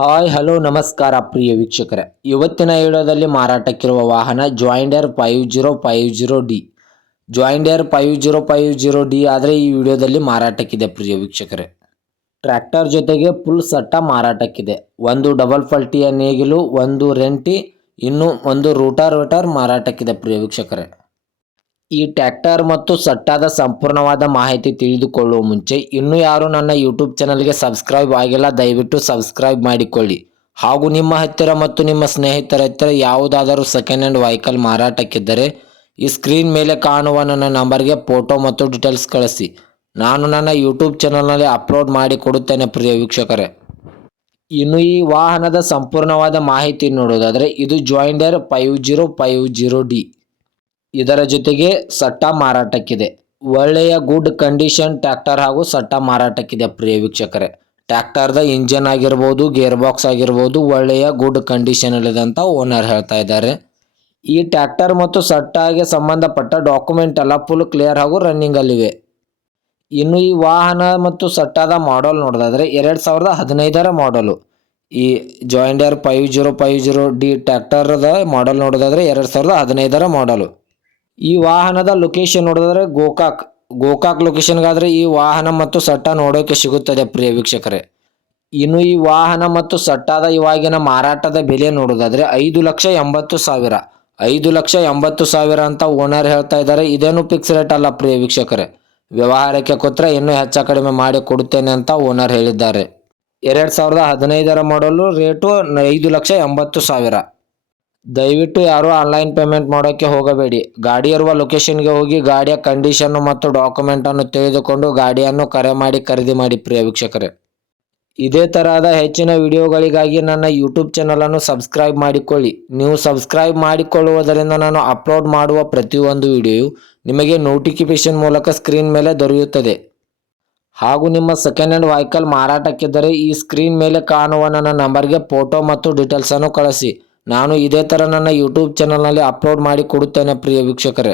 Hi hello ನಮಸ್ಕಾರ ಪ್ರಿಯ ವೀಕ್ಷಕರೇ, ಇವತ್ತಿನ ವಿಡಿಯೋದಲ್ಲಿ ಮಾರಾಟಕ್ಕಿರುವ ವಾಹನ ಜಾಯಿಂಡರ್ 5050D. ಜಾಯಿಂಡರ್ 5050D ಆದರೆ ಈ ವಿಡಿಯೋದಲ್ಲಿ ಮಾರಾಟಕ್ಕಿದೆ ಪ್ರಿಯ ವೀಕ್ಷಕರೇ. ಟ್ರ್ಯಾಕ್ಟರ್ ಜೊತೆಗೆ ಫುಲ್ ಸಟ್ಟ ಮಾರಾಟಕ್ಕಿದೆ. ಒಂದು ಡಬಲ್ ಫಲ್ಟಿಯ ನೇಗಿಲು, ಒಂದು ರೆಂಟಿ, ಇನ್ನು ಒಂದು ರೂಟಾವೇಟರ್ ಮಾರಾಟಕ್ಕಿದೆ ಪ್ರಿಯ ವೀಕ್ಷಕರೇ. ಈ ಟ್ರ್ಯಾಕ್ಟರ್ ಮತ್ತು ಸಟ್ಟಾದ ಸಂಪೂರ್ಣವಾದ ಮಾಹಿತಿ ತಿಳಿದುಕೊಳ್ಳುವ ಮುಂಚೆ ಇನ್ನೂ ಯಾರು ನನ್ನ ಯೂಟ್ಯೂಬ್ ಚಾನಲ್ಗೆ ಸಬ್ಸ್ಕ್ರೈಬ್ ಆಗಿಲ್ಲ, ದಯವಿಟ್ಟು ಸಬ್ಸ್ಕ್ರೈಬ್ ಮಾಡಿಕೊಳ್ಳಿ. ಹಾಗೂ ನಿಮ್ಮ ಹತ್ತಿರ ಮತ್ತು ನಿಮ್ಮ ಸ್ನೇಹಿತರ ಹತ್ತಿರ ಯಾವುದಾದರೂ ಸೆಕೆಂಡ್ ಹ್ಯಾಂಡ್ ವೆಹಿಕಲ್ ಮಾರಾಟಕ್ಕಿದ್ದರೆ ಈ ಸ್ಕ್ರೀನ್ ಮೇಲೆ ಕಾಣುವ ನನ್ನ ನಂಬರ್ಗೆ ಫೋಟೋ ಮತ್ತು ಡೀಟೇಲ್ಸ್ ಕಳಿಸಿ. ನಾನು ನನ್ನ ಯೂಟ್ಯೂಬ್ ಚಾನಲ್ನಲ್ಲಿ ಅಪ್ಲೋಡ್ ಮಾಡಿ ಕೊಡುತ್ತೇನೆ ಪ್ರಿಯ ವೀಕ್ಷಕರೇ. ಇನ್ನು ಈ ವಾಹನದ ಸಂಪೂರ್ಣವಾದ ಮಾಹಿತಿ ನೋಡೋದಾದರೆ ಇದು ಜಾಯಿಂಡರ್ 5050D. ಇದರ ಜೊತೆಗೆ ಸಟ್ಟ ಮಾರಾಟಕ್ಕಿದೆ. ಒಳ್ಳೆಯ ಗುಡ್ ಕಂಡೀಷನ್ ಟ್ರ್ಯಾಕ್ಟರ್ ಹಾಗೂ ಸಟ್ಟ ಮಾರಾಟಕ್ಕಿದೆ ಪ್ರಿಯ ವೀಕ್ಷಕರೇ. ಟ್ರ್ಯಾಕ್ಟರ್ದ ಇಂಜನ್ ಆಗಿರ್ಬೋದು, ಗೇರ್ ಬಾಕ್ಸ್ ಆಗಿರ್ಬೋದು, ಒಳ್ಳೆಯ ಗುಡ್ ಕಂಡೀಷನ್ ಇದೆ ಅಂತ ಓನರ್ ಹೇಳ್ತಾ ಇದ್ದಾರೆ. ಈ ಟ್ರ್ಯಾಕ್ಟರ್ ಮತ್ತು ಸಟ್ಟಾಗೆ ಸಂಬಂಧಪಟ್ಟ ಡಾಕ್ಯುಮೆಂಟ್ ಎಲ್ಲ ಫುಲ್ ಕ್ಲಿಯರ್ ಹಾಗೂ ರನ್ನಿಂಗ್ ಅಲ್ಲಿವೆ. ಇನ್ನು ಈ ವಾಹನ ಮತ್ತು ಸಟ್ಟಾದ ಮಾಡಲ್ ನೋಡೋದಾದ್ರೆ 2015ರ ಮಾಡಲು. ಈ ಜಾಯಿಂಡರ್ 5050D ಟ್ರ್ಯಾಕ್ಟರ್ದ ಮಾಡಲ್ ನೋಡೋದಾದ್ರೆ 2015ರ ಮಾಡಲು. ಈ ವಾಹನದ ಲೊಕೇಶನ್ ನೋಡೋದಾದ್ರೆ ಗೋಕಾಕ್ ಲೊಕೇಶನ್ಗಾದರೆ ಈ ವಾಹನ ಮತ್ತು ಸಟ್ಟ ನೋಡೋಕೆ ಸಿಗುತ್ತದೆ ಪ್ರಿಯ ವೀಕ್ಷಕರೇ. ಇನ್ನು ಈ ವಾಹನ ಮತ್ತು ಸಟ್ಟಾದ ಇವಾಗಿನ ಮಾರಾಟದ ಬೆಲೆ ನೋಡೋದಾದ್ರೆ 5,80,000 5,80,000 ಅಂತ ಓನರ್ ಹೇಳ್ತಾ ಇದ್ದಾರೆ. ಇದೇನು ಫಿಕ್ಸ್ ರೇಟ್ ಅಲ್ಲ ಪ್ರಿಯ ವೀಕ್ಷಕರೇ. ವ್ಯವಹಾರಕ್ಕೆ ಕೊಟ್ಟರೆ ಇನ್ನೂ ಹೆಚ್ಚ ಕಡಿಮೆ ಮಾಡಿ ಕೊಡುತ್ತೇನೆ ಅಂತ ಓನರ್ ಹೇಳಿದ್ದಾರೆ. 2015ರ ಮಾಡಲು, ರೇಟು 5,80,000. ದಯವಿಟ್ಟು ಯಾರು ಆನ್ಲೈನ್ ಪೇಮೆಂಟ್ ಮಾಡೋಕ್ಕೆ ಹೋಗಬೇಡಿ. ಗಾಡಿ ಇರುವ ಲೊಕೇಶನ್ಗೆ ಹೋಗಿ ಗಾಡಿಯ ಕಂಡೀಷನ್ನು ಮತ್ತು ಡಾಕ್ಯುಮೆಂಟನ್ನು ತಿಳಿದುಕೊಂಡು ಗಾಡಿಯನ್ನು ಕರೆ ಮಾಡಿ ಖರೀದಿ ಮಾಡಿ ಪ್ರಿಯ ವೀಕ್ಷಕರೇ. ಇದೇ ತರಹದ ಹೆಚ್ಚಿನ ವಿಡಿಯೋಗಳಿಗಾಗಿ ನನ್ನ ಯೂಟ್ಯೂಬ್ ಚಾನಲನ್ನು ಸಬ್ಸ್ಕ್ರೈಬ್ ಮಾಡಿಕೊಳ್ಳಿ. ನೀವು ಸಬ್ಸ್ಕ್ರೈಬ್ ಮಾಡಿಕೊಳ್ಳುವುದರಿಂದ ನಾನು ಅಪ್ಲೋಡ್ ಮಾಡುವ ಪ್ರತಿಯೊಂದು ವಿಡಿಯೋ ನಿಮಗೆ ನೋಟಿಫಿಕೇಶನ್ ಮೂಲಕ ಸ್ಕ್ರೀನ್ ಮೇಲೆ ದೊರೆಯುತ್ತದೆ. ಹಾಗೂ ನಿಮ್ಮ ಸೆಕೆಂಡ್ ಹ್ಯಾಂಡ್ ವೆಹಿಕಲ್ ಮಾರಾಟಕ್ಕಿದ್ದರೆ ಈ ಸ್ಕ್ರೀನ್ ಮೇಲೆ ಕಾಣುವ ನನ್ನ ನಂಬರ್ಗೆ ಫೋಟೋ ಮತ್ತು ಡೀಟೇಲ್ಸನ್ನು ಕಳಿಸಿ. ನಾನು ಇದೇ ಥರ ನನ್ನ ಯೂಟ್ಯೂಬ್ ಚಾನಲ್ನಲ್ಲಿ ಅಪ್ಲೋಡ್ ಮಾಡಿ ಕೊಡುತ್ತೇನೆ ಪ್ರಿಯ ವೀಕ್ಷಕರೇ.